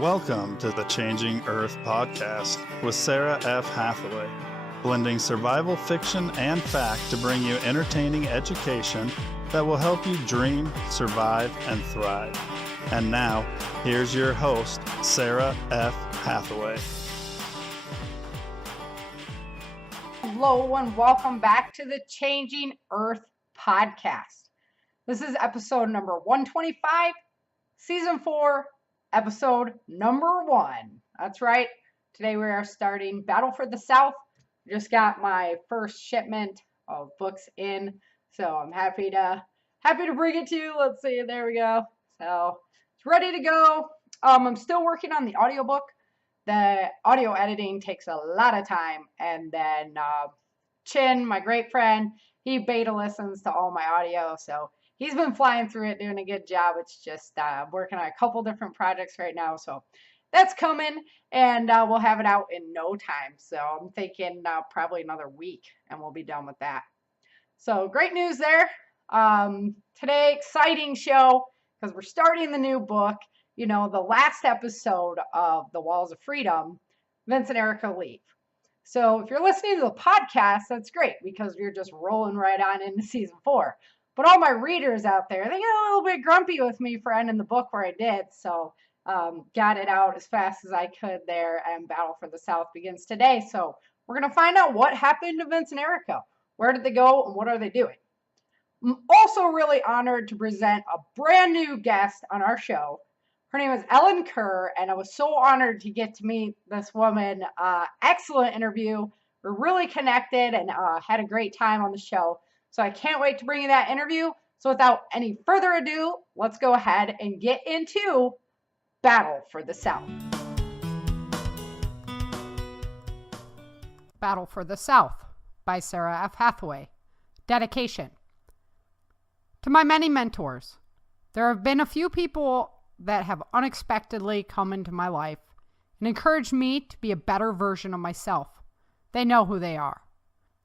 Welcome to the Changing Earth podcast with Sara F. Hathaway, blending survival fiction and fact to bring you entertaining education that will help you dream, survive, and thrive. And now, here's your host, Sara F. Hathaway. Hello and welcome back to the Changing Earth podcast. This is episode number 125, season 4, episode number 1. That's right. Today we are starting Battle for the South. Just got my first shipment of books in, so I'm happy to bring it to you. Let's see. There we go. So it's ready to go. I'm still working on the audiobook. The audio editing takes a lot of time, and then Chin, my great friend, he beta listens to all my audio, so he's been flying through it, doing a good job. It's just working on a couple different projects right now, so that's coming, and we'll have it out in no time. So I'm thinking probably another week, and we'll be done with that. So great news there. Today, exciting show, because we're starting the new book. You know, the last episode of The Walls of Freedom, Vince and Erica leave. So if you're listening to the podcast, that's great, because you're just rolling right on into season 4. But all my readers out there, they get a little bit grumpy with me for ending the book where I did. So got it out as fast as I could there, and Battle for the South begins today. So we're going to find out what happened to Vince and Erica. Where did they go, and what are they doing? I'm also really honored to present a brand new guest on our show. Her name is Ellen Kerr, and I was so honored to get to meet this woman. Excellent interview. We're really connected and had a great time on the show. So I can't wait to bring you that interview. So without any further ado, let's go ahead and get into Battle for the South. Battle for the South by Sara F. Hathaway. Dedication. To my many mentors, there have been a few people that have unexpectedly come into my life and encouraged me to be a better version of myself. They know who they are.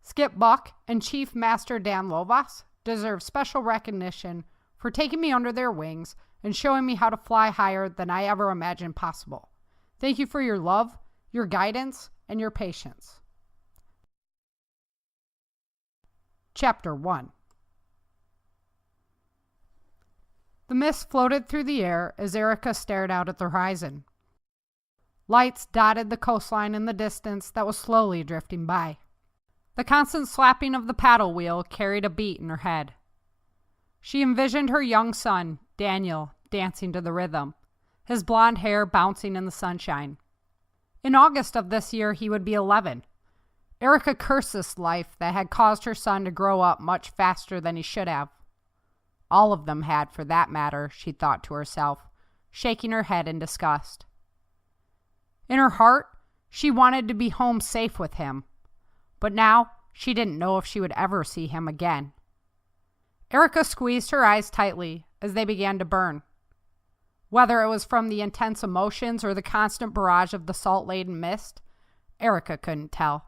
Skip Buck and Chief Master Dan Lovas deserve special recognition for taking me under their wings and showing me how to fly higher than I ever imagined possible. Thank you for your love, your guidance, and your patience. Chapter 1. The mist floated through the air as Erica stared out at the horizon. Lights dotted the coastline in the distance that was slowly drifting by. The constant slapping of the paddle wheel carried a beat in her head. She envisioned her young son, Daniel, dancing to the rhythm, his blonde hair bouncing in the sunshine. In August of this year, he would be 11. Erica cursed this life that had caused her son to grow up much faster than he should have. All of them had, for that matter, she thought to herself, shaking her head in disgust. In her heart, she wanted to be home safe with him, but now she didn't know if she would ever see him again. Erica squeezed her eyes tightly as they began to burn. Whether it was from the intense emotions or the constant barrage of the salt-laden mist, Erica couldn't tell.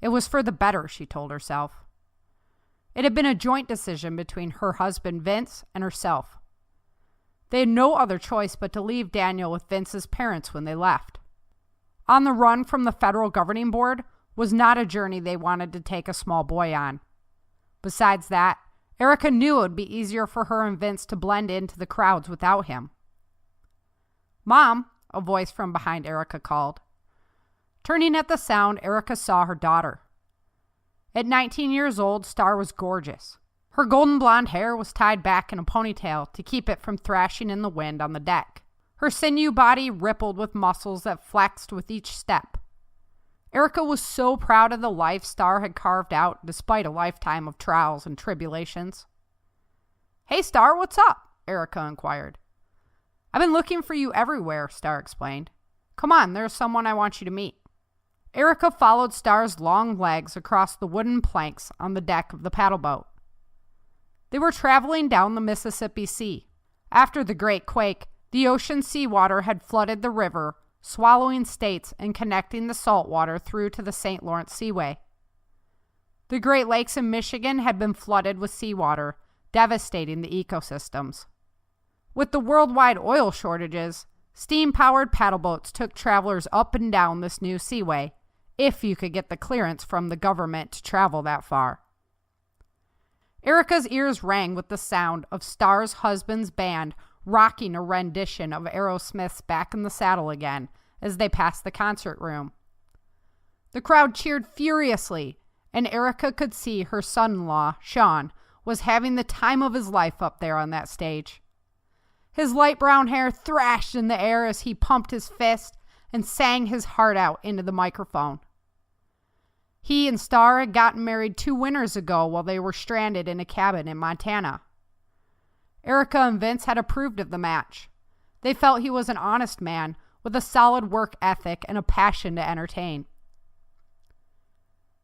It was for the better, she told herself. It had been a joint decision between her husband, Vince, and herself. They had no other choice but to leave Daniel with Vince's parents when they left. On the run from the federal governing board was not a journey they wanted to take a small boy on. Besides that, Erica knew it would be easier for her and Vince to blend into the crowds without him. "Mom," a voice from behind Erica called. Turning at the sound, Erica saw her daughter. At 19 years old, Star was gorgeous. Her golden blonde hair was tied back in a ponytail to keep it from thrashing in the wind on the deck. Her sinew body rippled with muscles that flexed with each step. Erica was so proud of the life Star had carved out despite a lifetime of trials and tribulations. "Hey, Star, what's up?" Erica inquired. "I've been looking for you everywhere," Star explained. "Come on, there's someone I want you to meet." Erica followed Star's long legs across the wooden planks on the deck of the paddle boat. They were traveling down the Mississippi Sea. After the Great Quake, the ocean seawater had flooded the river, swallowing states and connecting the salt water through to the St. Lawrence Seaway. The Great Lakes in Michigan had been flooded with seawater, devastating the ecosystems. With the worldwide oil shortages, Steam-powered paddle boats took travelers up and down this new seaway, if you could get the clearance from the government to travel that far. Erica's ears rang with the sound of Star's husband's band rocking a rendition of Aerosmith's Back in the Saddle Again as they passed the concert room. The crowd cheered furiously, and Erica could see her son-in-law, Sean, was having the time of his life up there on that stage. His light brown hair thrashed in the air as he pumped his fist and sang his heart out into the microphone. He and Star had gotten married 2 winters ago while they were stranded in a cabin in Montana. Erica and Vince had approved of the match. They felt he was an honest man with a solid work ethic and a passion to entertain.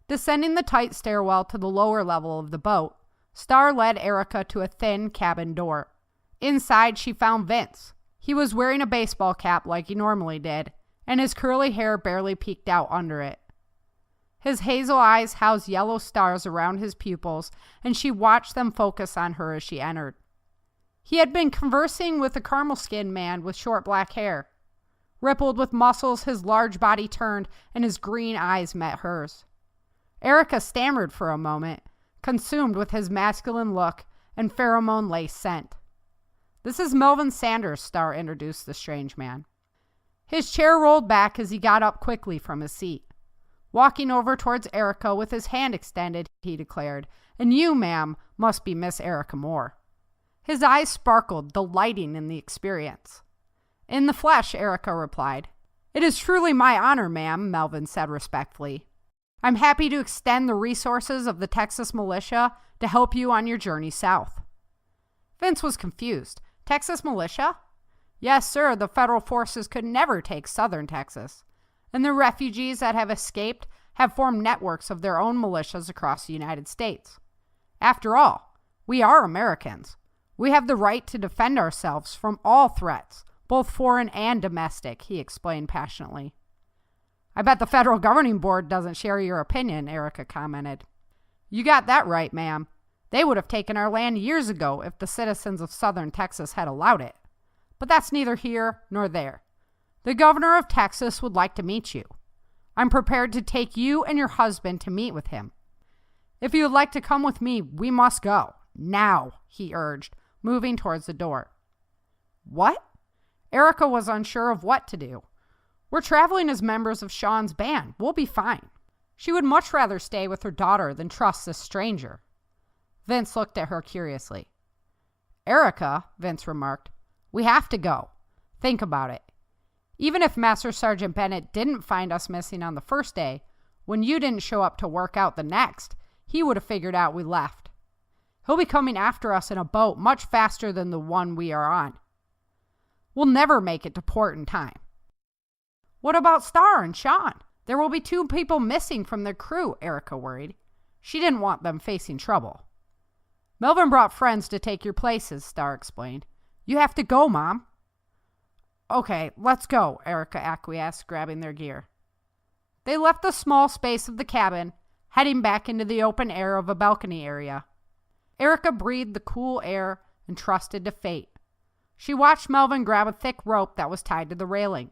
Descending the tight stairwell to the lower level of the boat, Star led Erica to a thin cabin door. Inside, she found Vince. He was wearing a baseball cap like he normally did, and his curly hair barely peeked out under it. His hazel eyes housed yellow stars around his pupils, and she watched them focus on her as she entered. He had been conversing with a caramel-skinned man with short black hair. Rippled with muscles, his large body turned, and his green eyes met hers. Erica stammered for a moment, consumed with his masculine look and pheromone-laced scent. "This is Melvin Sanders," Star introduced the strange man. His chair rolled back as he got up quickly from his seat. Walking over towards Erica with his hand extended, he declared, "And you, ma'am, must be Miss Erica Moore." His eyes sparkled, delighting in the experience. "In the flesh," Erica replied. "It is truly my honor, ma'am," Melvin said respectfully. "I'm happy to extend the resources of the Texas militia to help you on your journey south." Vince was confused. Texas militia? Yes, sir, the federal forces could never take southern Texas. And the refugees that have escaped have formed networks of their own militias across the United States. After all, we are Americans. We have the right to defend ourselves from all threats, both foreign and domestic, he explained passionately. "I bet the federal governing board doesn't share your opinion," Erica commented. "You got that right, ma'am. They would have taken our land years ago if the citizens of southern Texas had allowed it. But that's neither here nor there. The governor of Texas would like to meet you. I'm prepared to take you and your husband to meet with him. If you would like to come with me, we must go. Now," he urged, moving towards the door. "What?" Erica was unsure of what to do. "We're traveling as members of Sean's band. We'll be fine." She would much rather stay with her daughter than trust this stranger. Vince looked at her curiously. "Erica," Vince remarked, "we have to go. Think about it. Even if Master Sergeant Bennett didn't find us missing on the first day, when you didn't show up to work out the next, he would have figured out we left. He'll be coming after us in a boat much faster than the one we are on. We'll never make it to port in time." "What about Star and Sean? There will be 2 people missing from their crew," Erica worried. She didn't want them facing trouble. "Melvin brought friends to take your places," Star explained. "You have to go, Mom." "Okay, let's go," Erica acquiesced, grabbing their gear. They left the small space of the cabin, heading back into the open air of a balcony area. Erica breathed the cool air and trusted to fate. She watched Melvin grab a thick rope that was tied to the railing.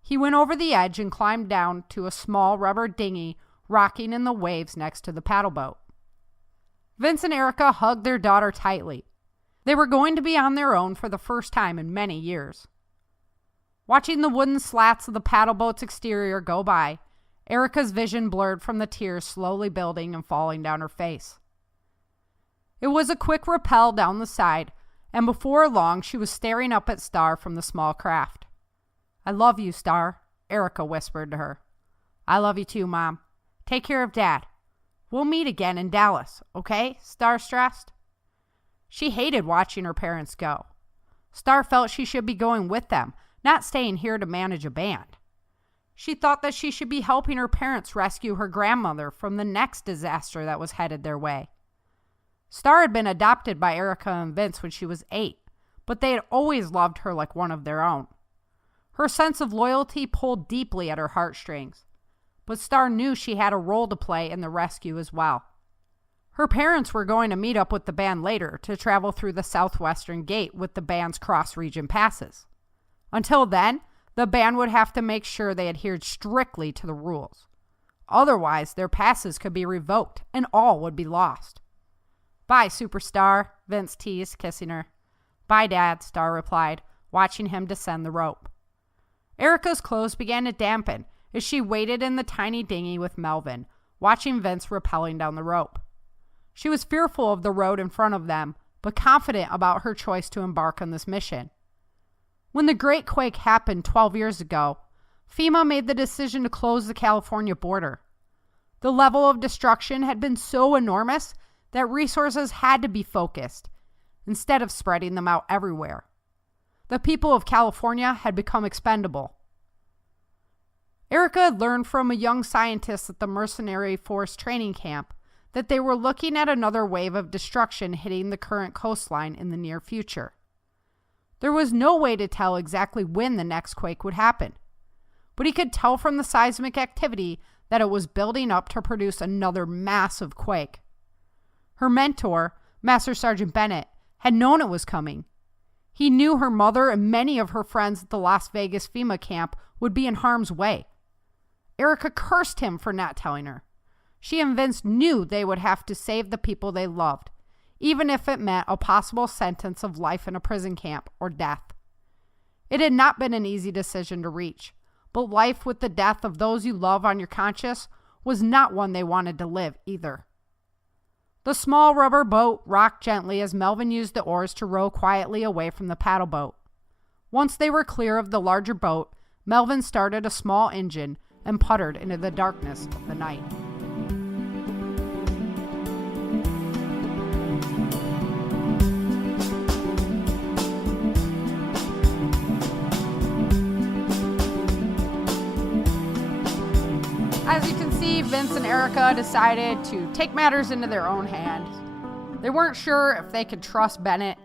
He went over the edge and climbed down to a small rubber dinghy rocking in the waves next to the paddle boat. Vince and Erica hugged their daughter tightly. They were going to be on their own for the first time in many years. Watching the wooden slats of the paddle boat's exterior go by, Erica's vision blurred from the tears slowly building and falling down her face. It was a quick rappel down the side, and before long she was staring up at Star from the small craft. "I love you, Star," Erica whispered to her. "I love you too, Mom. Take care of Dad. We'll meet again in Dallas, okay?" Star stressed. She hated watching her parents go. Star felt she should be going with them, not staying here to manage a band. She thought that she should be helping her parents rescue her grandmother from the next disaster that was headed their way. Star had been adopted by Erica and Vince when she was 8, but they had always loved her like one of their own. Her sense of loyalty pulled deeply at her heartstrings, but Star knew she had a role to play in the rescue as well. Her parents were going to meet up with the band later to travel through the southwestern gate with the band's cross-region passes. Until then, the band would have to make sure they adhered strictly to the rules. Otherwise, their passes could be revoked and all would be lost. "Bye, superstar," Vince teased, kissing her. "Bye, Dad," Star replied, watching him descend the rope. Erica's clothes began to dampen as she waited in the tiny dinghy with Melvin, watching Vince rappelling down the rope. She was fearful of the road in front of them, but confident about her choice to embark on this mission. When the Great Quake happened 12 years ago, FEMA made the decision to close the California border. The level of destruction had been so enormous that resources had to be focused, instead of spreading them out everywhere. The people of California had become expendable. Erica had learned from a young scientist at the mercenary force training camp that they were looking at another wave of destruction hitting the current coastline in the near future. There was no way to tell exactly when the next quake would happen, but he could tell from the seismic activity that it was building up to produce another massive quake. Her mentor, Master Sergeant Bennett, had known it was coming. He knew her mother and many of her friends at the Las Vegas FEMA camp would be in harm's way. Erica cursed him for not telling her. She and Vince knew they would have to save the people they loved, even if it meant a possible sentence of life in a prison camp or death. It had not been an easy decision to reach, but life with the death of those you love on your conscience was not one they wanted to live either. The small rubber boat rocked gently as Melvin used the oars to row quietly away from the paddle boat. Once they were clear of the larger boat, Melvin started a small engine and puttered into the darkness of the night. As you can see, Vince and Erica decided to take matters into their own hands. They weren't sure if they could trust Bennett.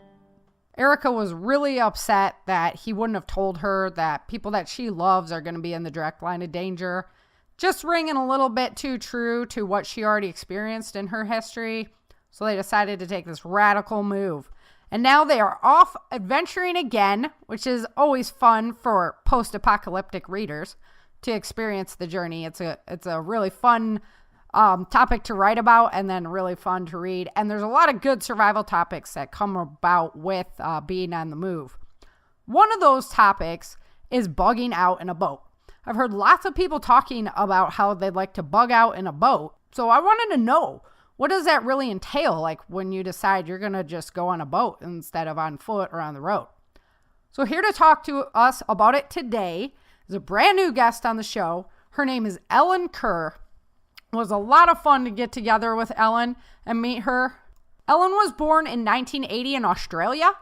Erica was really upset that he wouldn't have told her that people that she loves are going to be in the direct line of danger. Just ringing a little bit too true to what she already experienced in her history. So they decided to take this radical move. And now they are off adventuring again, which is always fun for post-apocalyptic readers to experience the journey. It's a really fun topic to write about and then really fun to read. And there's a lot of good survival topics that come about with being on the move. One of those topics is bugging out in a boat. I've heard lots of people talking about how they'd like to bug out in a boat. So I wanted to know, what does that really entail? Like when you decide you're going to just go on a boat instead of on foot or on the road. So here to talk to us about it today is a brand new guest on the show. Her name is Ellen Kerr. It was a lot of fun to get together with Ellen and meet her. Ellen was born in 1980 in Australia.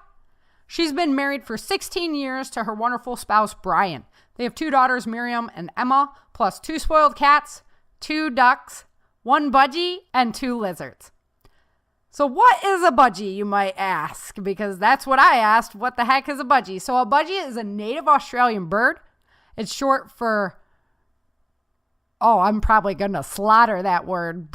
She's been married for 16 years to her wonderful spouse, Brian. They have 2 daughters, Miriam and Emma, plus 2 spoiled cats, 2 ducks, 1 budgie, and 2 lizards. So what is a budgie, you might ask? Because that's what I asked. What the heck is a budgie? So a budgie is a native Australian bird. It's short for, I'm probably going to slaughter that word,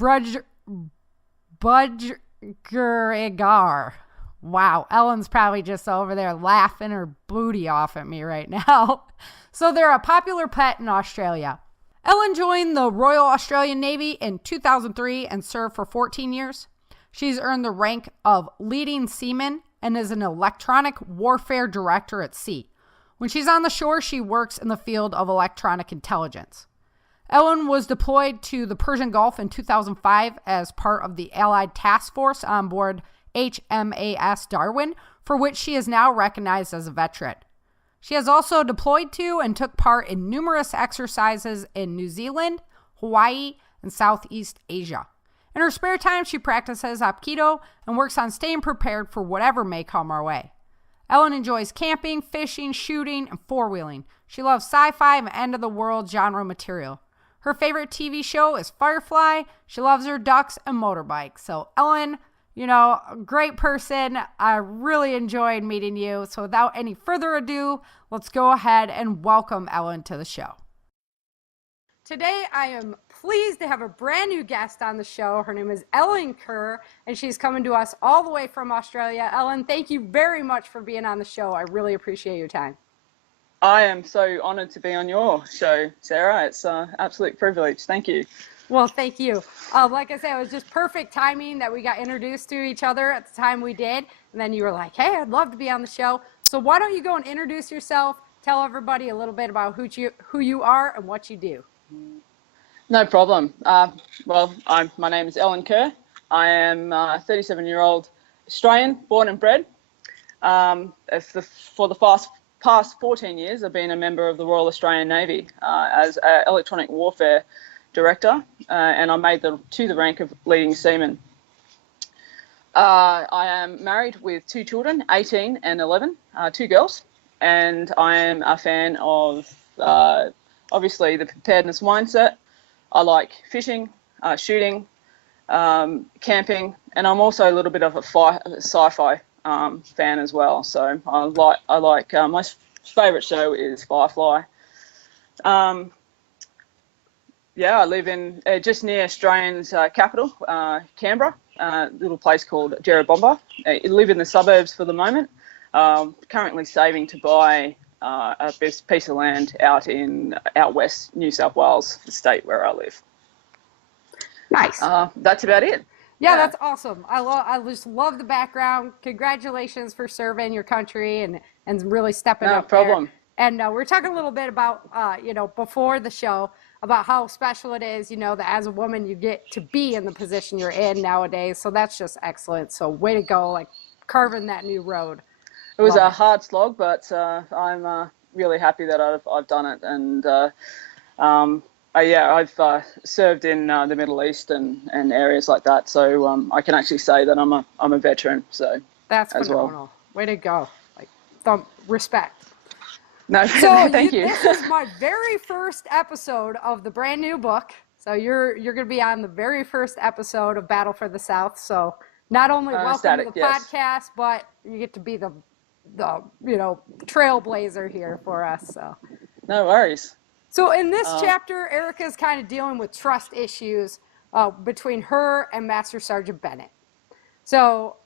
budgerigar. Wow, Ellen's probably just over there laughing her booty off at me right now. So they're a popular pet in Australia. Ellen joined the Royal Australian Navy in 2003 and served for 14 years. She's earned the rank of leading seaman and is an electronic warfare director at sea. When she's on the shore, she works in the field of electronic intelligence. Ellen was deployed to the Persian Gulf in 2005 as part of the Allied Task Force on board HMAS Darwin, for which she is now recognized as a veteran. She has also deployed to and took part in numerous exercises in New Zealand, Hawaii, and Southeast Asia. In her spare time, she practices Aikido and works on staying prepared for whatever may come our way. Ellen enjoys camping, fishing, shooting, and four-wheeling. She loves sci-fi and end-of-the-world genre material. Her favorite TV show is Firefly. She loves her ducks and motorbikes. So Ellen, a great person. I really enjoyed meeting you. So without any further ado, let's go ahead and welcome Ellen to the show. Today, I am pleased to have a brand new guest on the show. Her name is Ellen Kerr, and she's coming to us all the way from Australia. Ellen, thank you very much for being on the show. I really appreciate your time. I am so honoured to be on your show, Sarah. It's an absolute privilege. Thank you. Well, thank you. Like I said, it was just perfect timing that we got introduced to each other at the time we did. And then you were like, hey, I'd love to be on the show. So why don't you go and introduce yourself, tell everybody a little bit about who you are and what you do. No problem. My name is Ellen Kerr. I am a 37-year-old Australian, born and bred. For the past 14 years, I've been a member of the Royal Australian Navy as an electronic warfare director, and I made to the rank of leading seaman. I am married with 2 children, 18 and 11, 2 girls, and I am a fan of obviously the preparedness mindset. I like fishing, shooting, camping, and I'm also a little bit of a sci-fi fan as well. So I like my favourite show is Firefly. I live in just near Australia's capital, Canberra, a little place called Chernobyl. I live in the suburbs for the moment. Currently saving to buy a piece of land out west New South Wales, the state where I live. Nice. That's about it. Yeah, that's awesome. I just love the background. Congratulations for serving your country and really stepping up. No problem. There. And we're talking a little bit about before the show about how special it is, that as a woman you get to be in the position you're in nowadays. So that's just excellent. So way to go, like carving that new road. It was a hard slog, but I'm really happy that I've done it. And I've served in the Middle East and areas like that. So I can actually say that I'm a veteran. So that's as phenomenal. Well. Way to go! Like respect. No, so thank you. This is my very first episode of the brand new book. So you're going to be on the very first episode of Battle for the South. So not only welcome to the podcast, but you get to be the trailblazer here for us. So no worries. So in this chapter, Erica is kind of dealing with trust issues between her and Master Sergeant Bennett. So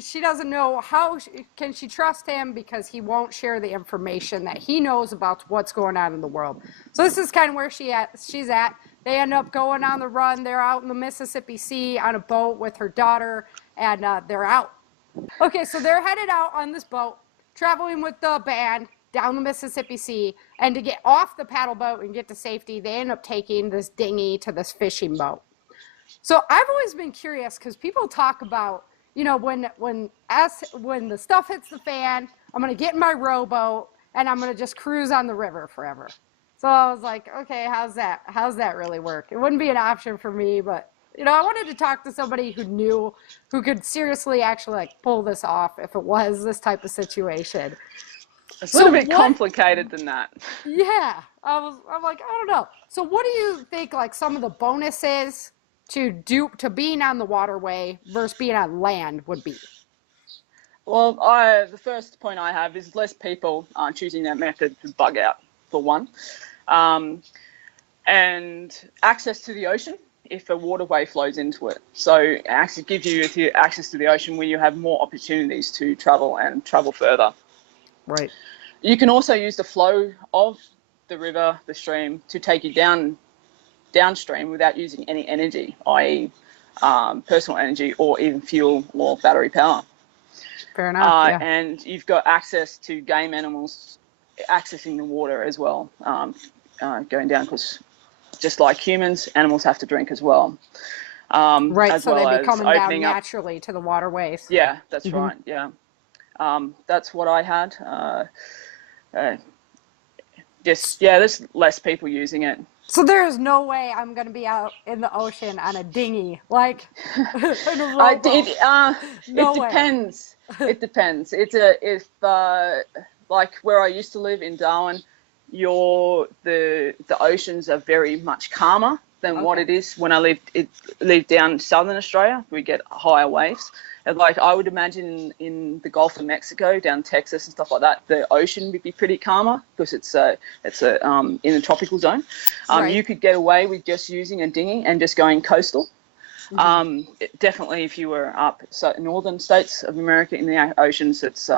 she doesn't know how can she trust him because he won't share the information that he knows about what's going on in the world. So this is kind of where she's at. They end up going on the run. They're out in the Mississippi Sea on a boat with her daughter, and they're out. Okay, so they're headed out on this boat, traveling with the band down the Mississippi Sea, and to get off the paddle boat and get to safety, they end up taking this dinghy to this fishing boat. So I've always been curious because people talk about, when the stuff hits the fan, I'm going to get in my rowboat and I'm going to just cruise on the river forever. So I was like, okay, how's that really work? It wouldn't be an option for me, but I wanted to talk to somebody who could seriously actually pull this off if it was this type of situation. It's a little bit complicated than that. Yeah, I'm like, I don't know. So what do you think some of the bonuses to being on the waterway versus being on land would be? Well, the first point I have is less people are choosing that method to bug out, for one. And access to the ocean if a waterway flows into it. So it actually gives you access to the ocean where you have more opportunities to travel and travel further. Right. You can also use the flow of the river, the stream, to take you downstream without using any energy, i.e. personal energy or even fuel or battery power. Fair enough. Yeah. And you've got access to game animals accessing the water as well, going down, because just like humans, animals have to drink as well. Right, so they'd be coming down naturally to the waterways. Yeah, that's right, yeah. That's what I had. There's less people using it. So there's no way I'm going to be out in the ocean on a dinghy, in a rowboat. It depends. It depends. If like where I used to live in Darwin, the oceans are very much calmer than what it is when I lived down Southern Australia. We get higher waves. And I would imagine in the Gulf of Mexico, down Texas and stuff like that, the ocean would be pretty calmer because it's in a tropical zone. Right. You could get away with just using a dinghy and just going coastal. Definitely, if you were up northern states of America in the oceans, it's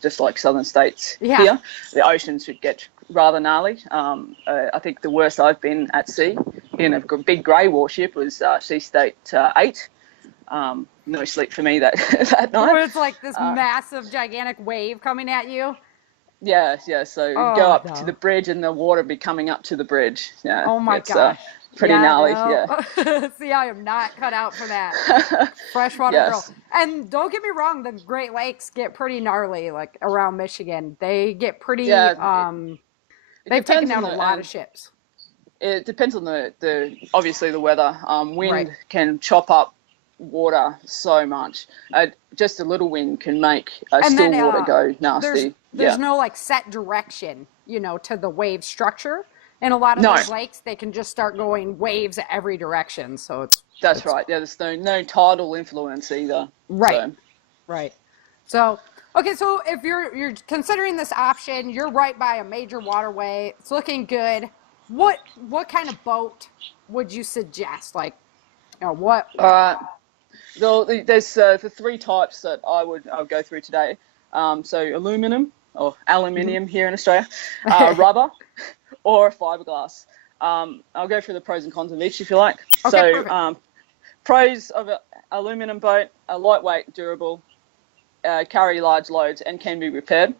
just like southern states here. The oceans would get rather gnarly. I think the worst I've been at sea in a big grey warship was Sea State 8. No sleep for me that night. Where it's like this massive, gigantic wave coming at you. Yeah. So you go up to the bridge and the water be coming up to the bridge. Yeah. Oh my gosh. Pretty gnarly. No. Yeah. See, I am not cut out for that. Freshwater girl. And don't get me wrong, the Great Lakes get pretty gnarly, like around Michigan. They get pretty. They've taken down a lot of ships. It depends on the obviously the weather. Wind can chop up water so much. Just a little wind can make still water go nasty. There's no like set direction, to the wave structure. In a lot of those lakes, they can just start going waves every direction. So that's right. Yeah, there's no tidal influence either. Right. So. Right. So okay, so if you're considering this option, you're right by a major waterway. It's looking good. What kind of boat would you suggest? Like, what? So there's the three types that I'll go through today. So aluminium here in Australia, rubber, or fiberglass. I'll go through the pros and cons of each if you like. Okay, so pros of an aluminium boat are lightweight, durable, carry large loads, and can be repaired.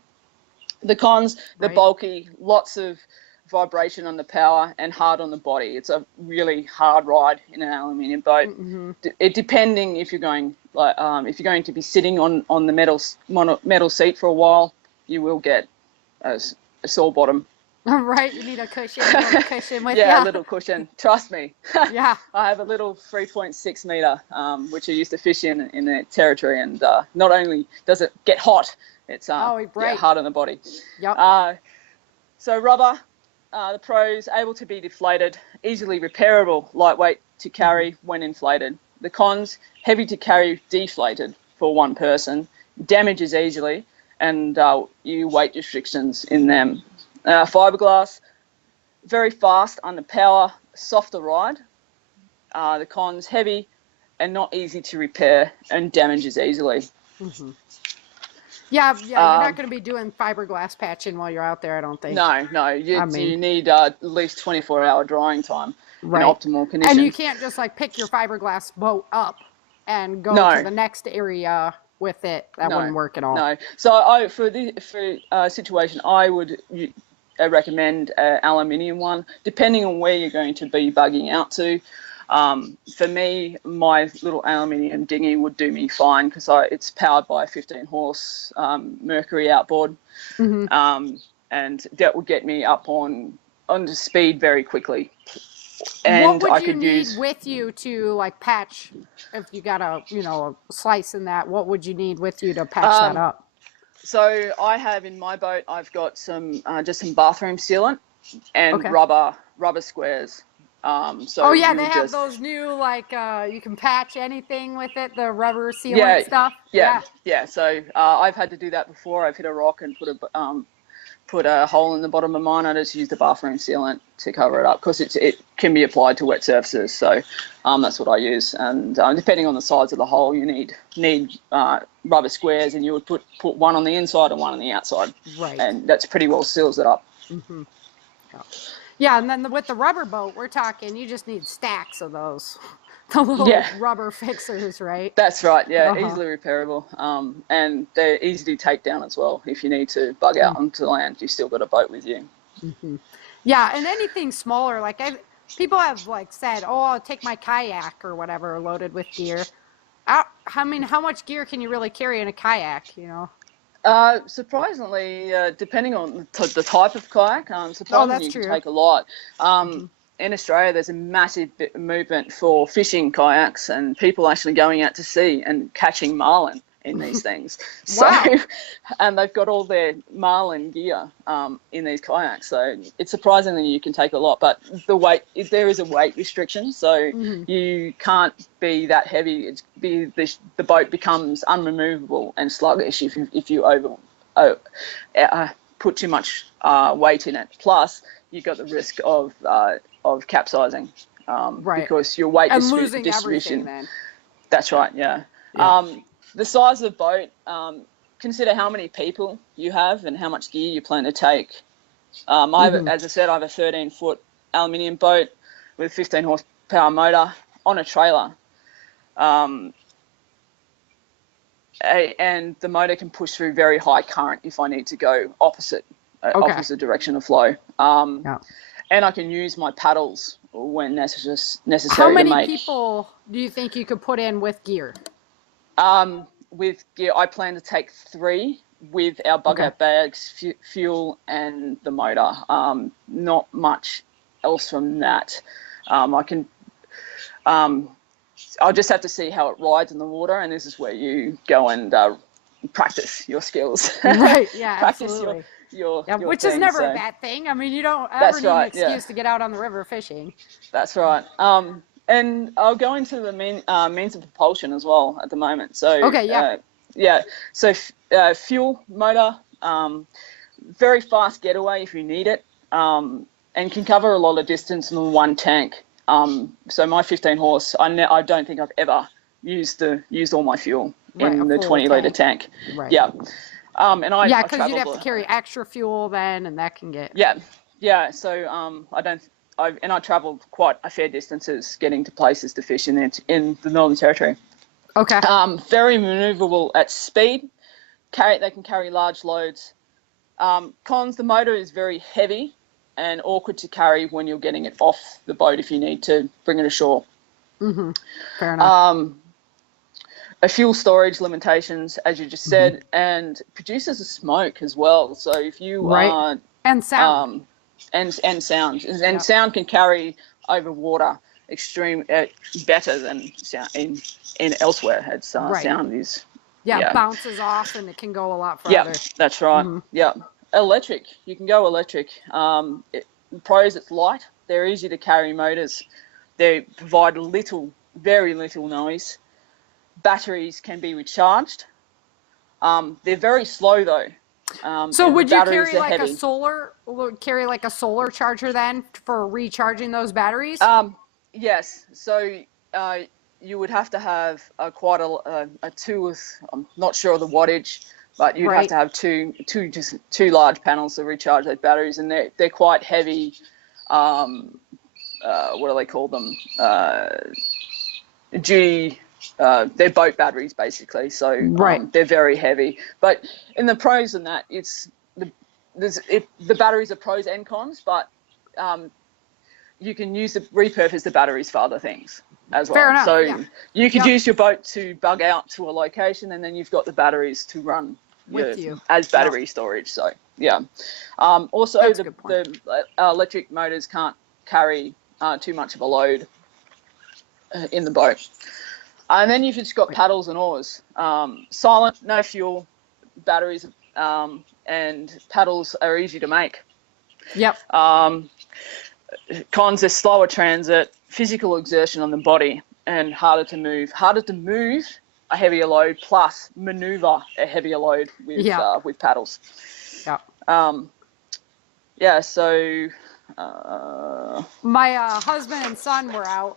The cons, they're bulky, lots of vibration on the power and hard on the body. It's a really hard ride in an aluminium boat. Depending if you're going to be sitting on the metal seat for a while, you will get a sore bottom. Right, you need a cushion with a little cushion. Trust me. Yeah. I have a little 3.6 meter, which I used to fish in the territory, and not only does it get hot, it's hard on the body. Yep. So rubber, the pros, able to be deflated, easily repairable, lightweight to carry when inflated. The cons, heavy to carry, deflated for one person, damages easily, and you weight restrictions in them. Fiberglass, very fast under power, softer ride. The cons, heavy and not easy to repair and damages easily. Yeah, you're not going to be doing fiberglass patching while you're out there, I don't think. No, you need at least 24-hour drying time in optimal conditions. And you can't just like pick your fiberglass boat up and go to the next area with it. That wouldn't work at all. No. So for a situation, I would recommend an aluminium one, depending on where you're going to be bugging out to. For me, my little aluminium dinghy would do me fine because it's powered by a 15-horse Mercury outboard, and that would get me up onto speed very quickly. And what would you need with you to like patch if you got a slice in that? What would you need with you to patch that up? So I have in my boat, I've got some bathroom sealant and rubber squares. They have those new you can patch anything with it, the rubber sealant stuff. Yeah. So I've had to do that before. I've hit a rock and put a hole in the bottom of mine. I just used the bathroom sealant to cover it up because it can be applied to wet surfaces. So that's what I use. And depending on the size of the hole, you need rubber squares, and you would put one on the inside and one on the outside. Right. And that's pretty well seals it up. Yeah, and then with the rubber boat, we're talking you just need stacks of those. The little rubber fixers, right? That's right, easily repairable. And they're easy to take down as well. If you need to bug out onto land, you've still got a boat with you. Yeah, and anything smaller, people have said, I'll take my kayak or whatever loaded with gear. How much gear can you really carry in a kayak, Surprisingly, depending on the type of kayak, surprisingly you can take a lot. In Australia, there's a massive movement for fishing kayaks and people actually going out to sea and catching marlin in these things. And they've got all their marlin gear in these kayaks. So it's surprising that you can take a lot, but there is a weight restriction. So you can't be that heavy. The boat becomes unremovable and sluggish if you put too much weight in it. Plus, you've got the risk of capsizing because your weight and distribution. losing everything then. That's right. Yeah. The size of the boat. Consider how many people you have and how much gear you plan to take. As I said, I have a 13-foot aluminium boat with a 15 horsepower motor on a trailer. And the motor can push through very high current if I need to go opposite direction of flow. And I can use my paddles when necessary. How many people do you think you could put in with gear? With gear, I plan to take 3 with our Bugout bags, fuel, and the motor. Not much else from that. I'll just have to see how it rides in the water, and this is where you go and practice your skills. Right, yeah, practice absolutely. Your which thing, is never a bad thing. I mean, you don't ever need an excuse to get out on the river fishing. That's right. And I'll go into the means of propulsion as well at the moment. So So fuel, motor, very fast getaway if you need it, and can cover a lot of distance in one tank. So my 15 horse, I don't think I've ever used all my fuel in the 20-litre tank. Right. Yeah. Because you'd have to carry extra fuel then, and that can get. Yeah. So I traveled quite a fair distances getting to places to fish in the Northern Territory. Okay. Very maneuverable at speed. They can carry large loads. Cons: the motor is very heavy and awkward to carry when you're getting it off the boat if you need to bring it ashore. Mm-hmm. Fair enough. A fuel storage limitations, as you just said, and produces a smoke as well. So if you and sound and sound sound can carry over water better than sound in elsewhere. It's sound is it bounces off and it can go a lot further. Yeah, that's right. Mm-hmm. Yeah, electric. You can go electric. Pros: it's light. They're easy to carry motors. They provide very little noise. Batteries can be recharged. They're very slow though. So would you carry like a solar charger then for recharging those batteries? Yes. So you would have to have quite a 2 with, I'm not sure of the wattage, but you'd have to have two large panels to recharge those batteries, and they're quite heavy. What do they call them? They're boat batteries basically, so they're very heavy. But in the pros in that, the batteries are pros and cons, but you can repurpose the batteries for other things as well. Fair enough, so you could use your boat to bug out to a location, and then you've got the batteries to run with you as battery storage. So also the electric motors can't carry too much of a load in the boat. And then you've just got paddles and oars. Silent, no fuel, batteries, and paddles are easy to make. Yep. Cons: are slower transit, physical exertion on the body, and harder to move. Harder to move a heavier load, plus maneuver a heavier load with paddles. Yeah. So. My husband and son were out.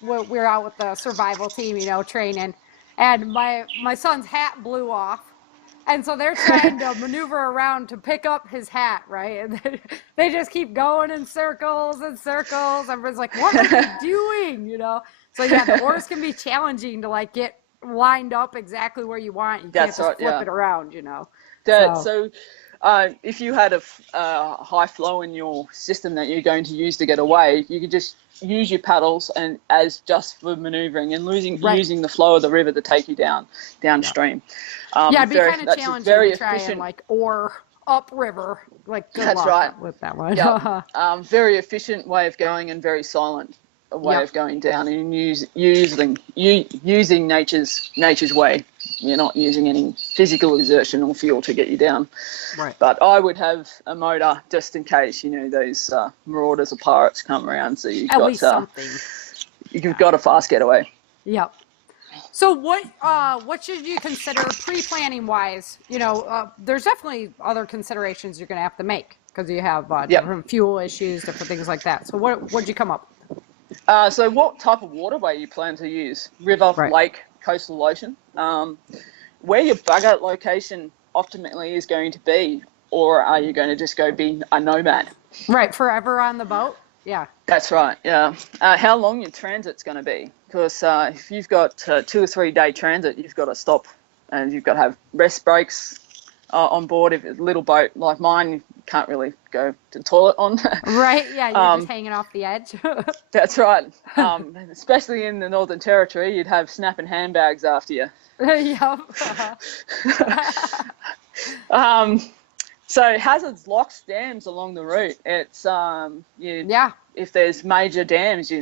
We were out with the survival team, training, and my son's hat blew off, and so they're trying to maneuver around to pick up his hat, right? And they just keep going in circles and circles. Everyone's like, "What are they doing?" So the oars can be challenging to get lined up exactly where you want. You can't just flip it around, So if you had a high flow in your system that you're going to use to get away, you could just use your paddles and as just for maneuvering and using the flow of the river to take you downstream. It'd be kind of challenging to try and oar upriver. Good luck with that one. Very efficient way of going and very silent way of going down, and using nature's way. You're not using any physical exertion or fuel to get you down. Right. But I would have a motor just in case, those marauders or pirates come around. So you've got something. You've got a fast getaway. Yep. So what should you consider pre-planning wise? There's definitely other considerations you're going to have to make because you have different fuel issues, different things like that. So what'd you come up with? So what type of waterway you plan to use? River, Right. lake, coastal ocean? Where your Bugout location optimally is going to be, or are you going to just go be a nomad? Right, forever on the boat? Yeah. That's right, yeah. How long your transit's going to be? Because if you've got 2 or 3 day transit, you've got to stop and you've got to have rest breaks on board. If it's a little boat like mine, you can't really go to the toilet on. Right, yeah, you're just hanging off the edge. That's right. Especially in the Northern Territory, you'd have snapping handbags after you. Yep. So hazards, locks, dams along the route. It's Yeah. If there's major dams,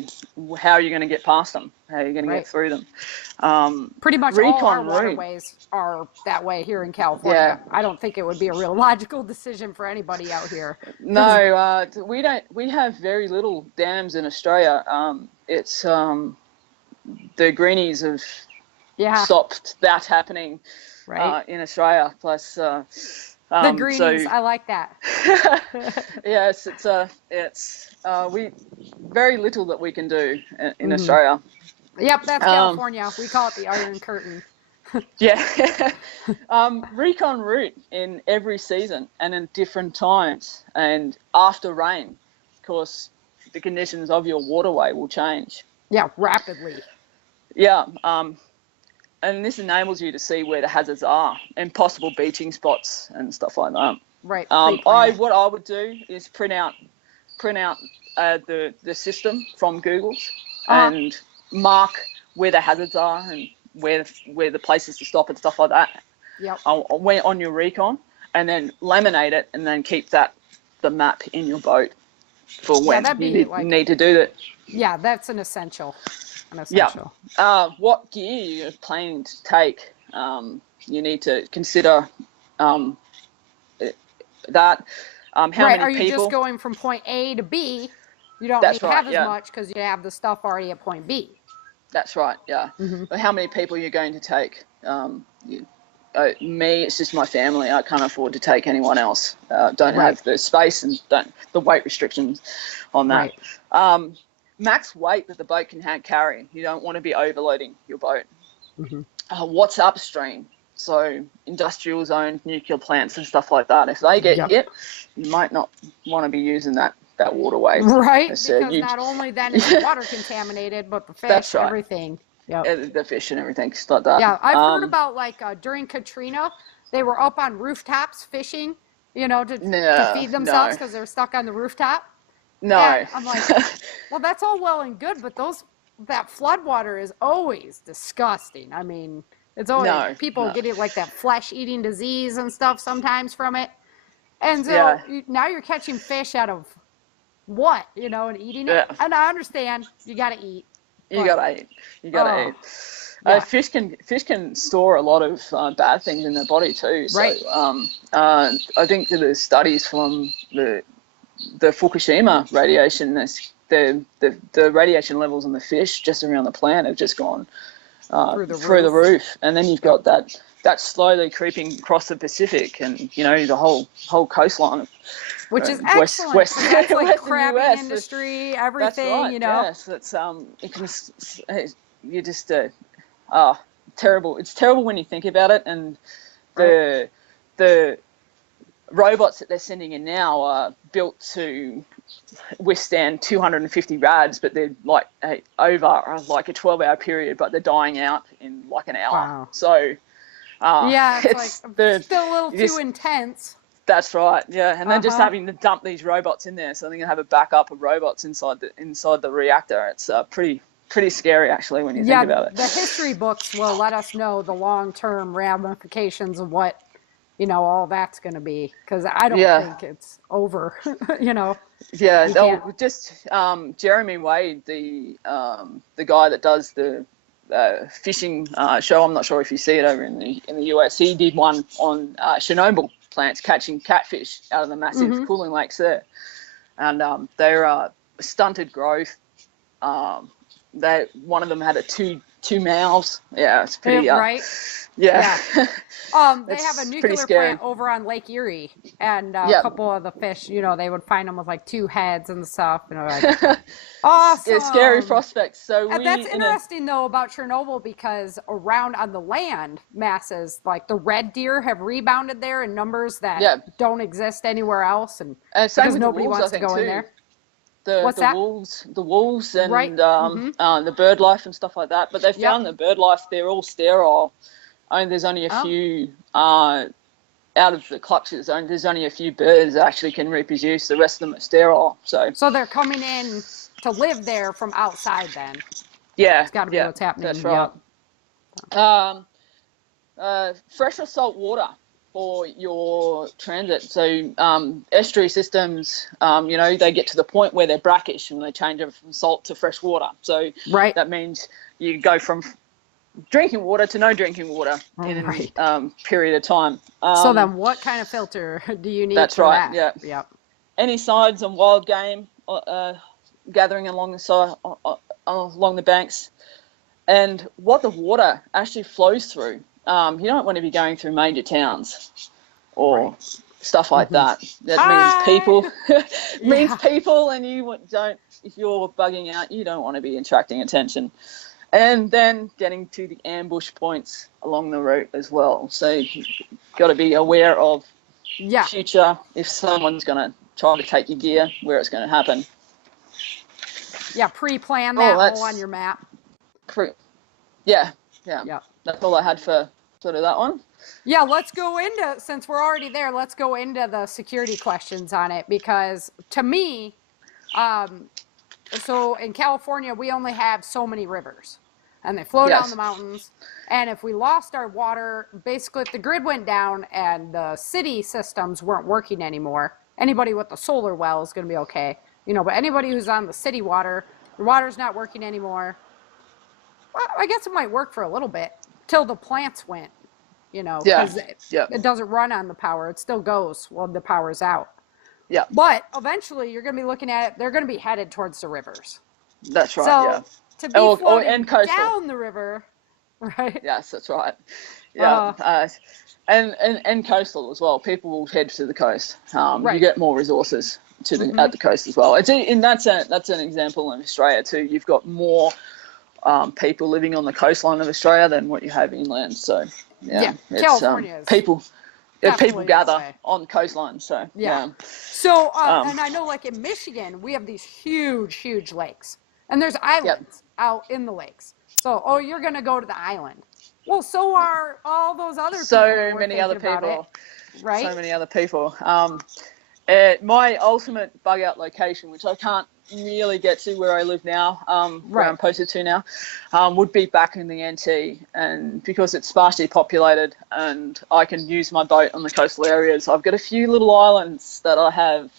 how are you going to get past them? How are you going to get through them? Pretty much all our recon waterways are that way here in California. Yeah. I don't think it would be a real logical decision for anybody out here. No, we don't. We have very little dams in Australia. It's the greenies have stopped that happening in Australia. Plus, the greenies, I like that. Yes, it's we very little that we can do in Australia. Yep, that's California. We call it the Iron Curtain. Yeah. Recon route in every season and in different times and after rain. Of course, the conditions of your waterway will change. Yeah, rapidly. Yeah. And this enables you to see where the hazards are and possible beaching spots and stuff like that. Right. What I would do is print out the system from Google's and mark where the hazards are and where the places to stop and stuff like that. Yep. On your recon, and then laminate it and then keep the map in your boat for when you need to do that. Yeah, that's an essential. Yeah. What gear you're planning to take, you need to consider that. How many people? Are you just going from point A to B? You don't need to have as much because you have the stuff already at point B. That's right, yeah. But how many people you're going to take? Me, it's just my family. I can't afford to take anyone else. Don't have the space and the weight restrictions on that. Right. Max weight that the boat can carry. You don't want to be overloading your boat. What's upstream? So industrial zones, nuclear plants and stuff like that. If they get hit, you might not want to be using that waterway. Right, because not only then is the water contaminated, but the fish, everything. Yep. The fish and everything, stuff like that. Yeah, I've heard about during Katrina, they were up on rooftops fishing, to feed themselves because they're stuck on the rooftop. No. And I'm like, well, that's all well and good, but that floodwater is always disgusting. I mean, it's always people getting like that flesh-eating disease and stuff sometimes from it. And so now you're catching fish out of what, and eating it. And I understand you got to eat. You gotta eat. Yeah. Fish can store a lot of bad things in their body too. So, I think that the studies from the Fukushima radiation, the radiation levels in the fish just around the plant have just gone through the roof. And then you've got that slowly creeping across the Pacific and the whole coastline. Which is excellent. That's like crabbing US, industry, everything, that's right, Yes, it's you just terrible. It's terrible when you think about it, and the robots that they're sending in now are built to withstand 250 rads, but they're like over like a 12-hour period, but they're dying out in like an hour. Wow. So it's like still a little too intense. That's right, yeah, and then just having to dump these robots in there, so they're gonna have a backup of robots inside the reactor. It's pretty scary actually when you think about it. The history books will let us know the long-term ramifications of what all that's going to be, because I don't think it's over. Yeah, just Jeremy Wade, the guy that does the fishing show. I'm not sure if you see it over in the US. He did one on Chernobyl plants catching catfish out of the massive cooling lakes there, and they're stunted growth. One of them had a 2 mouths. Yeah, it's pretty. Right? Yeah. They have a nuclear plant over on Lake Erie, and a couple of the fish, you know, they would find them with like 2 heads and stuff, and like, awesome. Yeah, scary prospects. So that's interesting though about Chernobyl, because around on the land masses, like the red deer have rebounded there in numbers that don't exist anywhere else, and because nobody wants to go in there. The wolves and the bird life and stuff like that. But they found the bird life, they're all sterile. There's only a few out of the clutches. There's only a few birds that actually can reproduce. The rest of them are sterile. So they're coming in to live there from outside then. Yeah, it's got to be what's happening. That's right. Fresh or salt water for your transit. So estuary systems, you know, they get to the point where they're brackish and they change it from salt to fresh water. So that means you go from drinking water to no drinking water in a period of time. So then what kind of filter do you need that's for right, that? Yeah. Any sides on wild game gathering along the banks, and what the water actually flows through. You don't want to be going through major towns or stuff like that. That means people. People, and you don't. If you're bugging out, you don't want to be attracting attention. And then getting to the ambush points along the route as well. So you've got to be aware of future, if someone's going to try to take your gear, where it's going to happen. Yeah, pre-plan that all on your map. Yeah. That's all I had for sort of that one. Yeah, let's go into, since we're already there, let's go into the security questions on it, because to me, so in California, we only have so many rivers, and they flow down the mountains. And if we lost our water, basically if the grid went down and the city systems weren't working anymore, anybody with a solar well is going to be okay. You know, but anybody who's on the city water, the water's not working anymore. Well, I guess it might work for a little bit till the plants went, you know, because it doesn't run on the power. It still goes while the power's out. Yeah. But eventually you're going to be looking at it, they're going to be headed towards the rivers. That's right, so to be floating down the river, right? Yes, that's right. Yeah. And coastal as well. People will head to the coast. You get more resources at the coast as well. And that's an example in Australia too. You've got more people living on the coastline of Australia than what you have inland. So it's, California people gather on the coastline. So So and I know, like in Michigan, we have these huge lakes, and there's islands out in the lakes. So you're gonna go to the island. Well, so are all those other people. So many other people, right? So many other people. My ultimate bug out location, which I can't really get to where I live now, where I'm posted to now, would be back in the NT, and because it's sparsely populated and I can use my boat on the coastal areas, I've got a few little islands that I have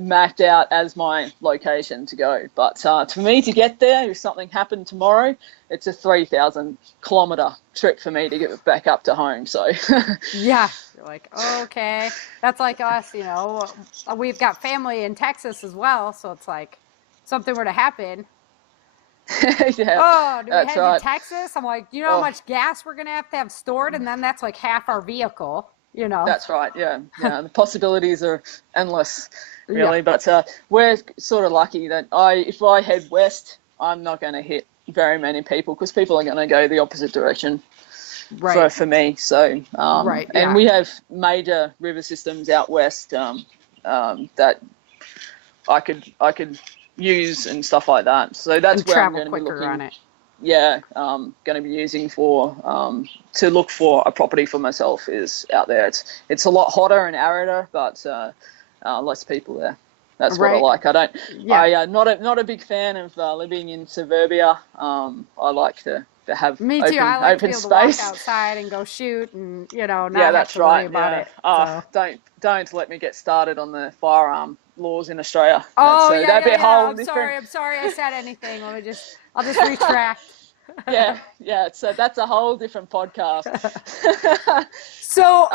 mapped out as my location to go. But for me to get there, if something happened tomorrow, it's a 3,000 kilometre trip for me to get back up to home. So you're like, okay, that's like us, you know, we've got family in Texas as well, so it's like something were to happen. Do we head to Texas? I'm like, you know how much gas we're gonna have stored, and then that's like half our vehicle, you know. That's right. Yeah. The possibilities are endless, really. But we're sort of lucky that if I head west, I'm not going to hit very many people, because people are going to go the opposite direction for me. So and we have major river systems out west that I could use and stuff like that. So that's where I'm going to be looking on it. Going to be using to look for a property for myself is out there. It's a lot hotter and arider, but less people there. That's what I like. I'm not a big fan of living in suburbia. I like to have Me too. I like to be able space. To walk outside and go shoot, and not have to worry about it. Don't let me get started on the firearm laws in Australia. That'd be a whole different... I'm sorry I said anything. I'll just retract. So that's a whole different podcast. So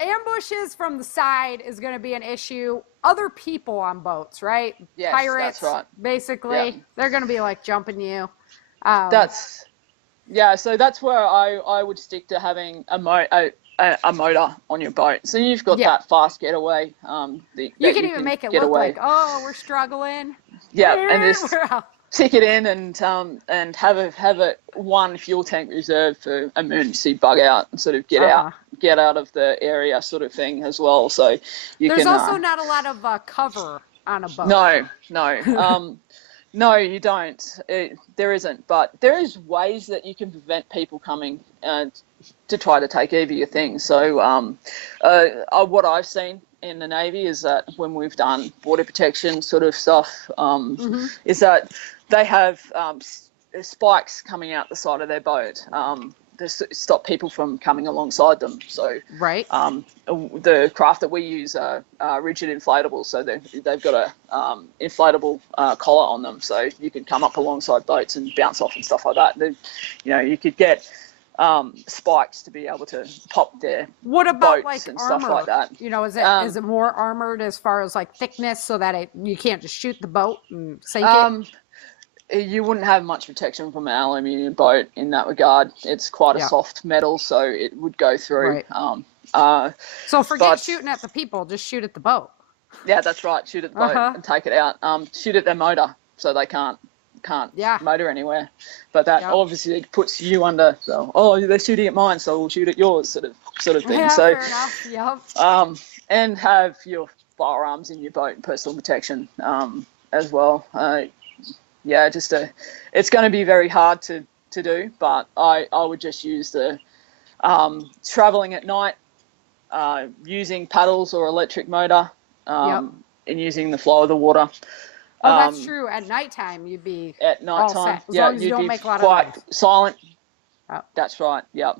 ambushes from the side is going to be an issue. Other people on boats, right? Yes, Pirates, that's right. basically. They're going to be like jumping you. That's so that's where I would stick to having a motor on your boat. So you've got that fast getaway. You can even make it look like, oh, we're struggling. Yeah, and just stick it in and have a one fuel tank reserved for emergency bug out and sort of get out of the area sort of thing as well. So there's also not a lot of cover on a boat. No. No, you don't. There isn't, but there is ways that you can prevent people coming to try to take either your things. So what I've seen in the Navy is that when we've done water protection sort of stuff, is that they have spikes coming out the side of their boat to stop people from coming alongside them. So the craft that we use are rigid inflatable, so they've got a inflatable collar on them, so you can come up alongside boats and bounce off and stuff like that. You could get spikes to be able to pop their boats like and armor? Stuff like that. Is it more armored as far as like thickness, so that you can't just shoot the boat and sink it? You wouldn't have much protection from an aluminium boat in that regard. It's quite a soft metal, so it would go through. Right. So forget shooting at the people, just shoot at the boat. Yeah, that's right. Shoot at the boat and take it out. Shoot at their motor, so they can't motor anywhere. But that obviously puts you under. So they're shooting at mine, so we'll shoot at yours, sort of thing. Yeah, so fair enough. Yep. And have your firearms in your boat and personal protection as well. It's going to be very hard to do, but I would just use the traveling at night, using paddles or electric motor, and using the flow of the water. Oh, that's true. At nighttime, you'd be at nighttime. All set, as long as you don't make a lot quite of noise. Silent. Oh. That's right. Yeah.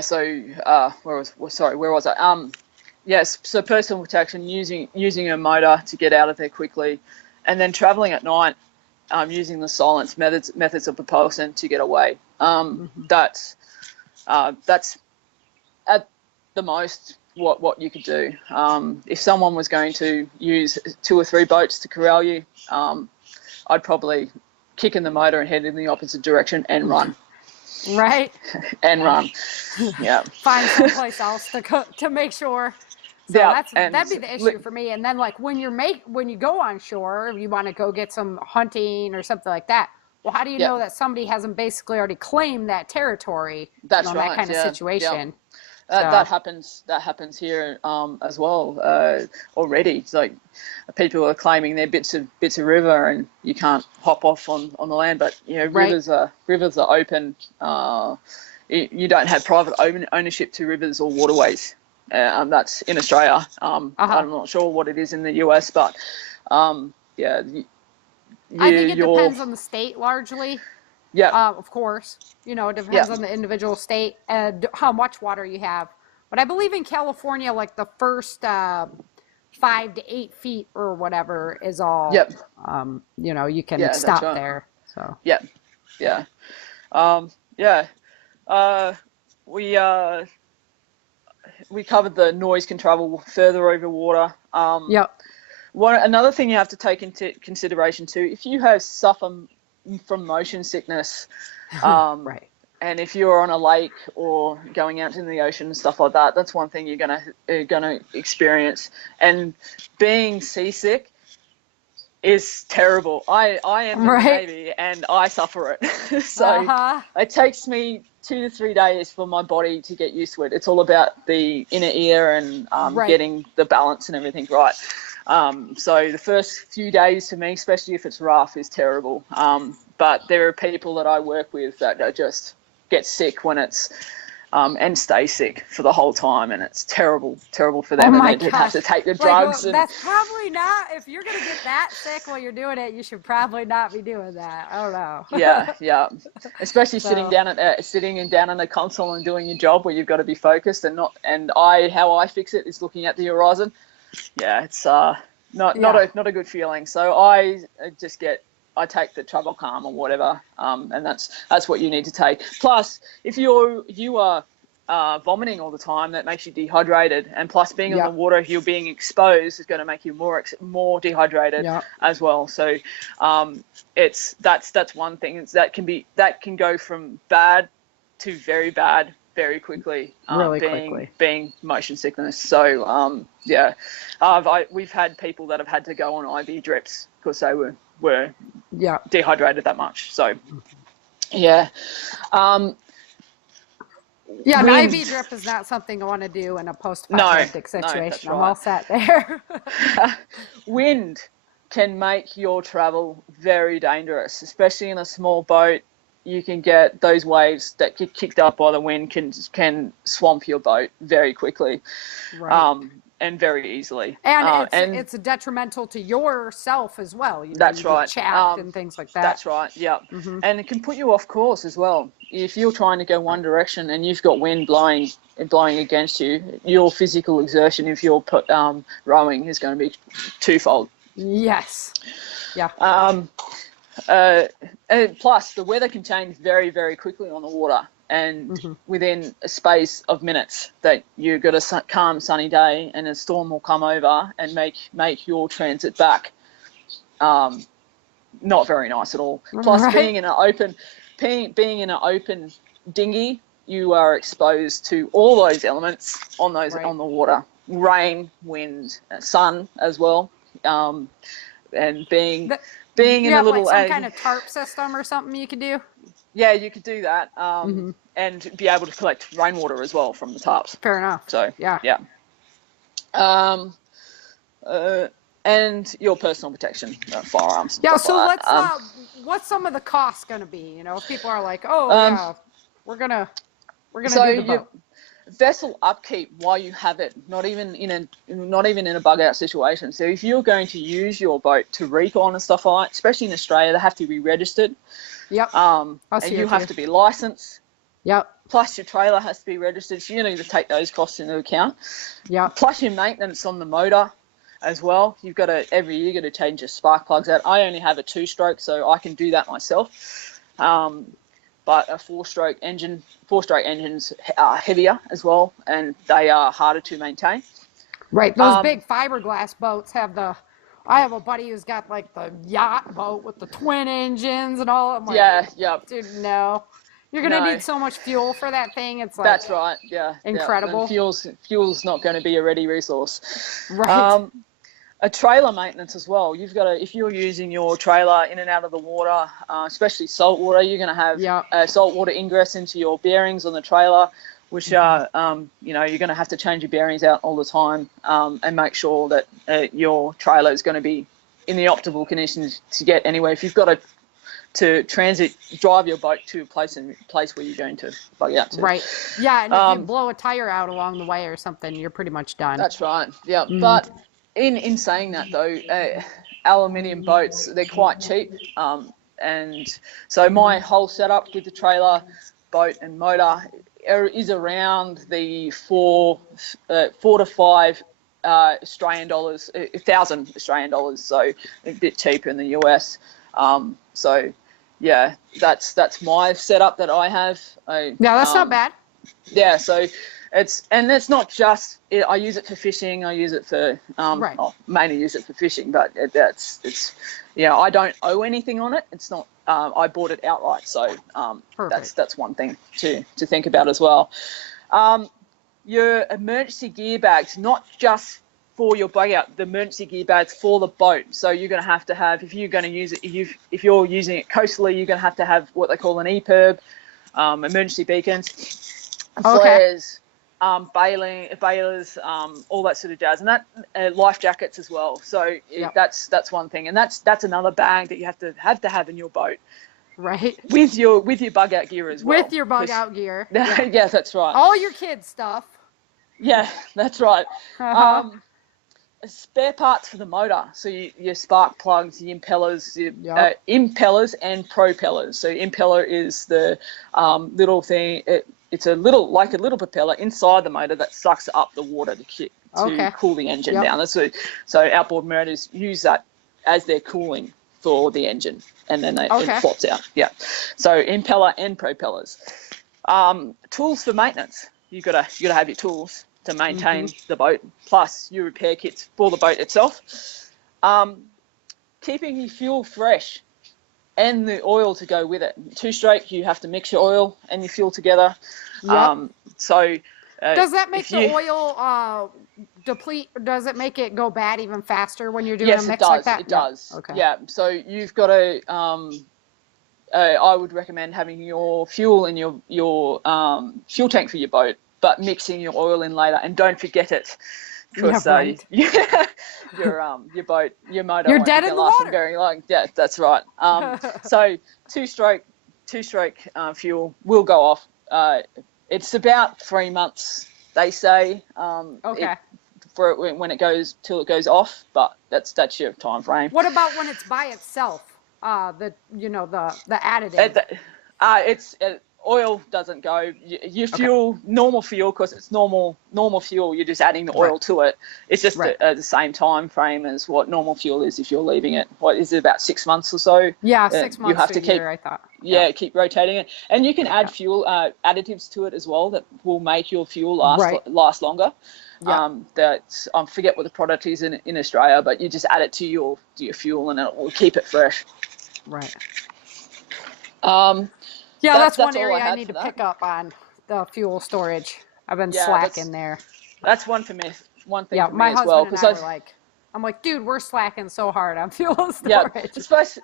So where was I? Yes, so personal protection, using a motor to get out of there quickly, and then traveling at night, using the silence methods of propulsion to get away. That's at the most what you could do. If someone was going to use 2 or 3 boats to corral you, I'd probably kick in the motor and head in the opposite direction and run. Right. And run. Yeah. Find someplace else to make sure. So that'd be the issue for me. And then like when you go on shore, you want to go get some hunting or something like that. Well, how do you know that somebody hasn't basically already claimed that territory? That's right. That kind of situation. That happens here as well already. It's like people are claiming they're bits of river and you can't hop off on the land, but rivers are open. You don't have private ownership to rivers or waterways. That's in Australia. I'm not sure what it is in the US, but I think it depends on the state largely. Yeah. Of course. It depends on the individual state and how much water you have. But I believe in California, like the first 5 to 8 feet or whatever is all. Yep. You can stop there. So. Yeah. Yeah. We covered the noise can travel further over water. Another thing you have to take into consideration too, if you have suffer from motion sickness, right, and if you're on a lake or going out in the ocean and stuff like that, that's one thing you're gonna experience. And being seasick is terrible. I am in the Navy and I suffer it. So it takes me 2 to 3 days for my body to get used to it. It's all about the inner ear and getting the balance and everything right. So the first few days for me, especially if it's rough, is terrible. But there are people that I work with that just get sick when it's and stay sick for the whole time, and it's terrible for them. And they have to take the drugs. That's probably not. If you're gonna get that sick while you're doing it, you should probably not be doing that. I don't know. Yeah. Especially sitting down in the console and doing your job where you've got to be focused and not. And how I fix it is looking at the horizon. Yeah, it's not a good feeling. So I take the travel calm or whatever, and that's what you need to take. Plus, if you are vomiting all the time, that makes you dehydrated. And plus, being on the water, if you're being exposed, is going to make you more dehydrated as well. So that's one thing. That can go from bad to very bad very quickly. Being motion sickness. So we've had people that have had to go on IV drips because they were dehydrated that much. So an IV drip is not something I want to do in a post-apocalyptic situation. I'm all set there. Wind can make your travel very dangerous, especially in a small boat. You can get those waves that get kicked up by the wind can swamp your boat very quickly, and very easily. And it's detrimental to yourself as well. That's right. Chapped and things like that. That's right. Yeah, and it can put you off course as well. If you're trying to go one direction and you've got wind blowing against you, your physical exertion, if you're rowing, is going to be twofold. Yes. Yeah. And plus, the weather can change very, very quickly on the water, and within a space of minutes, that you've got a calm, sunny day, and a storm will come over and make your transit back not very nice at all. Plus, being in an open dinghy, you are exposed to all those elements on the water: rain, wind, sun as well, and being in a little some kind of tarp system or something you could do. Yeah, you could do that, and be able to collect rainwater as well from the tarps. Fair enough. So and your personal protection, firearms. Yeah. So let's. What's some of the costs going to be? You know, if people are like, we're gonna do the boat. Vessel upkeep while you have it, not even in a bug out situation. So if you're going to use your boat to recon and stuff like that, especially in Australia, they have to be registered. Yep. And you have to be licensed. Yep. Plus your trailer has to be registered. So you need to take those costs into account. Yeah. Plus your maintenance on the motor as well. You've got to every year got to change your spark plugs out. I only have a 2-stroke, so I can do that myself. But a 4-stroke engines are heavier as well, and they are harder to maintain. Right. Those big fiberglass boats have I have a buddy who's got like the yacht boat with the twin engines and all. I'm like, dude, no. You're going to need so much fuel for that thing. It's like, that's right. Yeah. Incredible. Yeah. Fuel's not going to be a ready resource. Right. A trailer maintenance as well. You've got to, if you're using your trailer in and out of the water, especially salt water, you're going to have salt water ingress into your bearings on the trailer, which are, you're going to have to change your bearings out all the time, and make sure that your trailer is going to be in the optimal conditions to get anywhere. If you've got to drive your boat to a place where you're going to bug out to. Right. Yeah, and if you blow a tire out along the way or something, you're pretty much done. That's right. Yeah, but in saying that though, aluminium boats, they're quite cheap, and so my whole setup with the trailer, boat and motor is around the 4 to 5 Australian dollars, 1,000 Australian dollars, so a bit cheaper in the US. So yeah, that's my setup that I have. That's not bad. Yeah, so it's not just I use it for fishing. I use it for mainly use it for fishing, but I don't owe anything on it. It's not. I bought it outright, so that's one thing to think about as well. Your emergency gear bags, not just for your bug out, the emergency gear bags for the boat. So you're going to have, if you're going to use it, if you're using it coastally, you're going to have what they call an EPIRB, emergency beacons, flares, bailers, all that sort of jazz, and that life jackets as well. So that's one thing, and that's another bag that you have to have in your boat. Right. With your bug out gear as well. With your bug out gear. Yeah, that's right. All your kids' stuff. Yeah, that's right. Spare parts for the motor, so your spark plugs, your impellers, impellers and propellers. So impeller is the little thing. It's a little propeller inside the motor that sucks up the water to cool the engine down. So outboard motors use that as their cooling for the engine, and then it flops out. Yeah. So impeller and propellers. Tools for maintenance. gotta have your tools to maintain the boat, plus your repair kits for the boat itself. Keeping your fuel fresh and the oil to go with it. Two-stroke, you have to mix your oil and your fuel together. Yep. Does that make the oil deplete? Does it make it go bad even faster when you're doing a mix like that? It does. Okay. Yeah. So you've got to. I would recommend having your fuel in your fuel tank for your boat, but mixing your oil in later, and don't forget it, because your boat, your motor, you're dead in the water. Very long. Yeah, that's right. So two-stroke fuel will go off. It's about 3 months, they say. Okay. When it goes till it goes off, but that's your time frame. What about when it's by itself? The additive. Oil doesn't go. Your fuel, normal fuel, because it's normal fuel. You're just adding the oil to it. It's just the same time frame as what normal fuel is if you're leaving it. What is it, about 6 months or so? Yeah, 6 months. You have to keep. I thought. Yeah, keep rotating it, and you can add fuel additives to it as well that will make your fuel last longer. Yeah. I forget what the product is in Australia, but you just add it to your fuel and it will keep it fresh. Right. That's one area I need to pick up on, the fuel storage. I've been slacking there. That's one thing for me my as well. Husband and I I'm like, dude, we're slacking so hard on fuel storage. Yeah, especially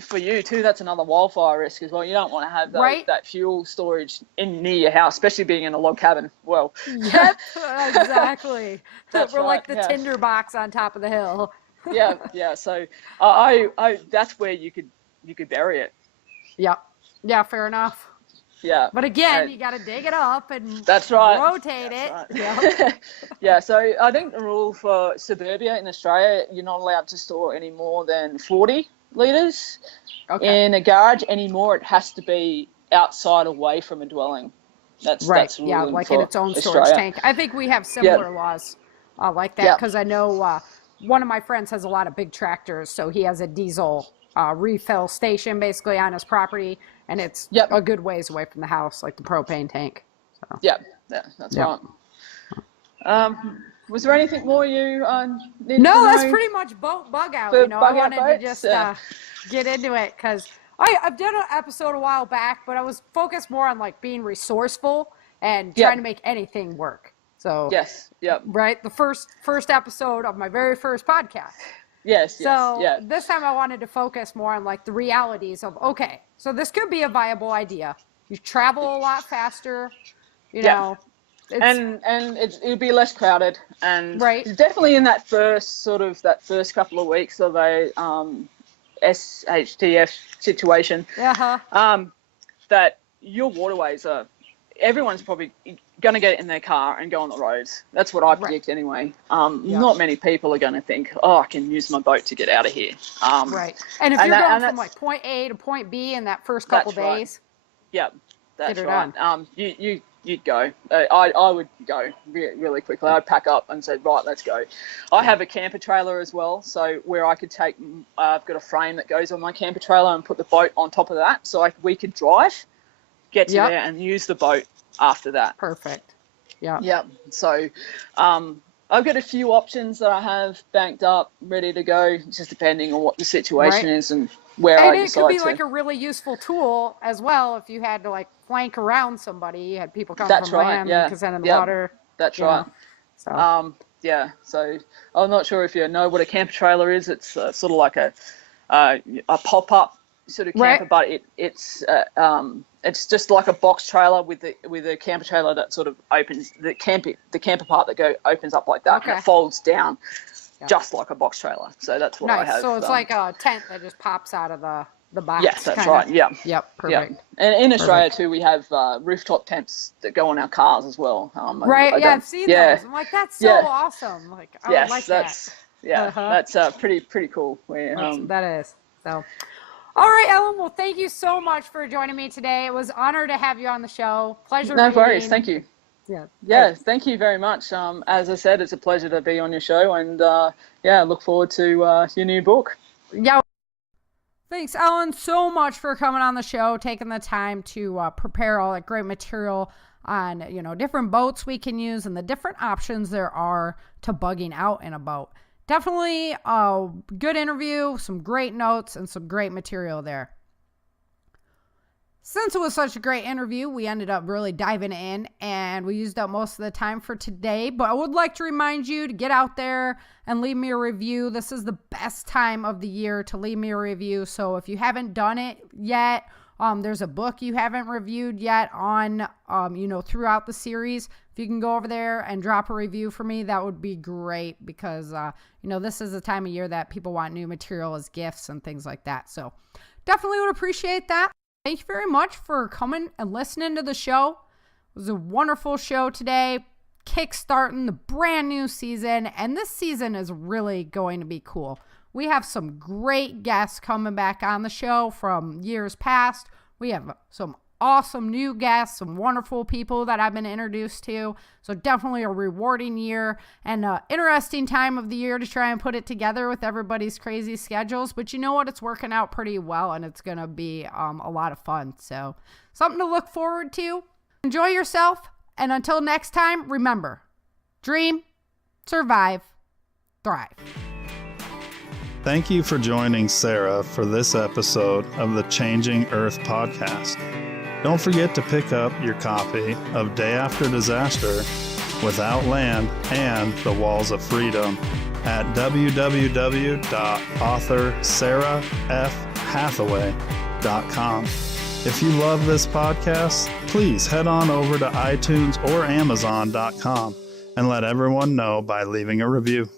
for you too. That's another wildfire risk as well. You don't want to have that fuel storage near your house, especially being in a log cabin. Well, yep, exactly. We're like the tinder box on top of the hill. yeah. So I that's where you could bury it. Yeah, fair enough. Yeah. But again, you got to dig it up and rotate it. Right. Yeah. Yeah, so I think the rule for suburbia in Australia, you're not allowed to store any more than 40 litres in a garage. Anymore, it has to be outside, away from a dwelling. That's like in its own storage tank. I think we have similar laws like that, because I know one of my friends has a lot of big tractors, so he has a diesel refill station basically on his property, and it's a good ways away from the house, like the propane tank. So. Yeah, that's right. Was there anything more you needed to know? That's pretty much Bugout. I wanted to just get into it because I've done an episode a while back, but I was focused more on like being resourceful and trying to make anything work. So right, the first episode of my very first podcast. Yes. This time I wanted to focus more on like the realities of, okay, so this could be a viable idea. You travel a lot faster, you know. And it'll be less crowded, and definitely in that first couple of weeks of a SHTF situation, that your waterways are, everyone's probably going to get in their car and go on the roads. That's what I predict anyway. Not many people are going to think, I can use my boat to get out of here. And if you're going from like point A to point B in that first couple days, that's right. You'd go. I would go really quickly. I'd pack up and say, right, let's go. I have a camper trailer as well, so where I could take, I've got a frame that goes on my camper trailer and put the boat on top of that, so we could drive, get to there and use the boat after that. Perfect. So I've got a few options that I have banked up, ready to go, just depending on what the situation is and where I decide to. And it could be like a really useful tool as well if you had to like flank around somebody. You had people come from land and send in the water. That's right. So. So I'm not sure if you know what a camper trailer is. It's sort of like a pop-up sort of camper, but it's just like a box trailer with a camper trailer that sort of opens the camper part that opens up like that and it folds down just like a box trailer. So that's what I have. So it's like a tent that just pops out of the box. Yes, that's right. Yeah. Yep. Perfect. Yeah. And in Australia too, we have rooftop tents that go on our cars as well. I've seen those. I'm like, that's so awesome. Like, I would like that. That's pretty cool. That is. So. All right, Ellen. Well, thank you so much for joining me today. It was an honor to have you on the show. Pleasure. No worries. Thank you. Yeah. Thank you very much. As I said, it's a pleasure to be on your show, and look forward to your new book. Yeah. Thanks, Ellen, so much for coming on the show, taking the time to prepare all that great material. on, different boats we can use and the different options there are to bugging out in a boat. Definitely a good interview, some great notes, and some great material there. Since it was such a great interview, we ended up really diving in and we used up most of the time for today. But I would like to remind you to get out there and leave me a review. This is the best time of the year to leave me a review. So if you haven't done it yet, there's a book you haven't reviewed yet on, throughout the series. If you can go over there and drop a review for me, that would be great because, this is the time of year that people want new material as gifts and things like that. So definitely would appreciate that. Thank you very much for coming and listening to the show. It was a wonderful show today, kickstarting the brand new season, and this season is really going to be cool. We have some great guests coming back on the show from years past. We have some awesome new guests, some wonderful people that I've been introduced to. So definitely a rewarding year and an interesting time of the year to try and put it together with everybody's crazy schedules. But you know what? It's working out pretty well and it's going to be a lot of fun. So something to look forward to. Enjoy yourself. And until next time, remember, dream, survive, thrive. Thank you for joining Sara for this episode of the Changing Earth podcast. Don't forget to pick up your copy of Day After Disaster, Without Land, and The Walls of Freedom at www.author.sarafhathaway.com. If you love this podcast, please head on over to iTunes or Amazon.com and let everyone know by leaving a review.